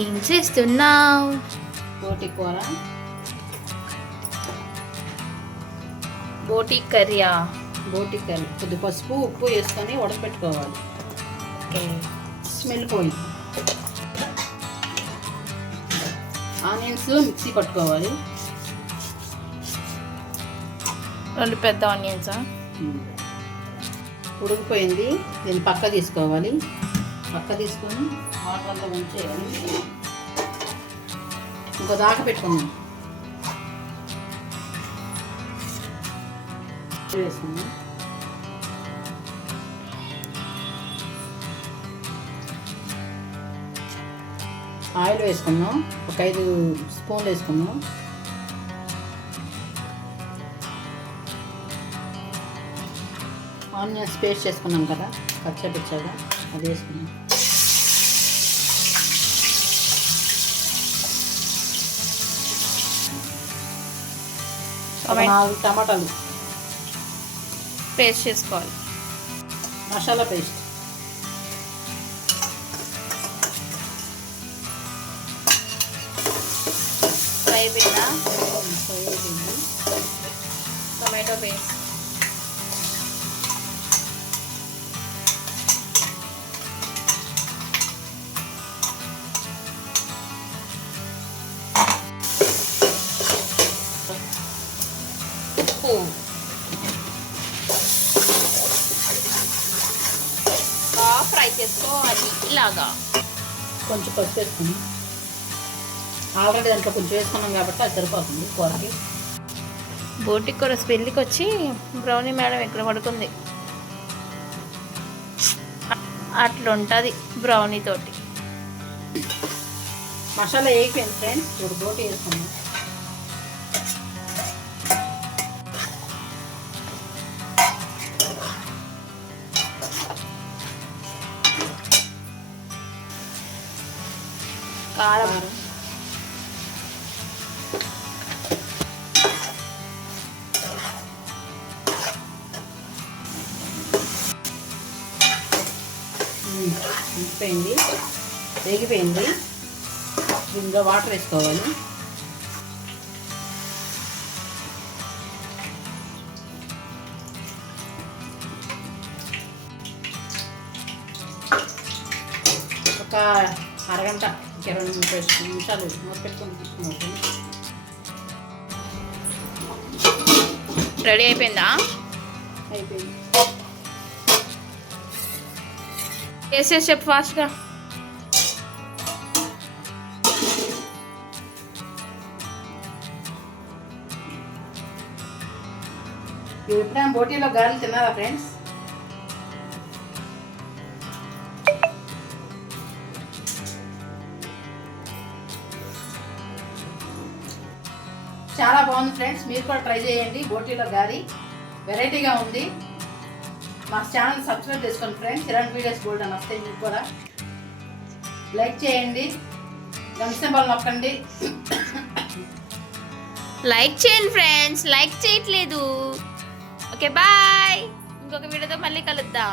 ఏం చేస్తున్నావు? బోటి కూర. బోటి కర్రీయా? బోటి కర్రీ కొద్ది పసుపు ఉప్పు వేసుకొని ఉడకపెట్టుకోవాలి. ఓకే. స్మెల్ పోయి ఆనియన్స్ మిక్సీ పట్టుకోవాలి. 2 పెద్ద ఆనియన్సా? ఉడికిపోయింది. దీన్ని పక్క తీసుకోవాలి. పక్క తీసుకొని వాటర్ అంతా ఉంచేయాలి. ఇంకో దాకా పెట్టుకుందాం. వేసుకుందాం. ఆయిల్ వేసుకుందాం. ఒక 5 స్పూన్లు వేసుకుందాం. ఆనియన్స్ పేస్ట్ చేసుకున్నాం కదా పచ్చగా, అది వేసుకున్నాం. ఒక 4 టమాటాలు పేస్ట్ చేసుకోవాలి. మసాలా పేస్ట్. ఫ్రై అయిపోయిందా? Tomato paste. ఉప్పు. బాగా ఫ్రై చేసుకోవాలి ఇలాగా. కొంచెం పసుపు వేసుకున్నాం. ఆల్రెడీ దాంట్లో కొంచెం వేసుకున్నాం కాబట్టి అది సరిపోతుంది కూరకి. బోటి కూర స్మెల్కి వచ్చి బ్రౌనీ మేడం ఇక్కడ పడుకుంది. అట్లుంటుంది బ్రౌనీ తోటి. మసాలా వేగిపోయింది ఫ్రెండ్స్. ఇప్పుడు బోటి వేసుకున్నాం. కారం. ఉడికిపోయింది, వేగిపోయింది. దీంట్లో వాటర్ వేసుకోవాలి. ఒక అరగంట 20 నిమిషాలు మూత పెట్టుకొని తీసుకున్నాం. రెడీ అయిపోయిందా? అయిపోయింది. వేసేసి చెప్పు ఫాస్ట్గా. ఎప్పుడైనా బోటీలో గారెలు తిన్నారా ఫ్రెండ్స్? చాలా బాగుంది ఫ్రెండ్స్. మీరు కూడా ట్రై చేయండి. బోటీలో గారి వెరైటీగా ఉంది. మా ఛానల్ సబ్స్క్రైబ్ చేసుకోండి ఫ్రెండ్స్. ఇలాంటి వీడియోస్ బోల్డ్ అని వస్తాయి. మీకు కూడా లైక్ చేయండి. గంట సింబల్ నొక్కండి. లైక్ చేయండి ఫ్రెండ్స్. లైక్ చేయట్లేదు. Okay bye. ఇంకొక వీడియోతో మళ్ళీ కలుద్దాం.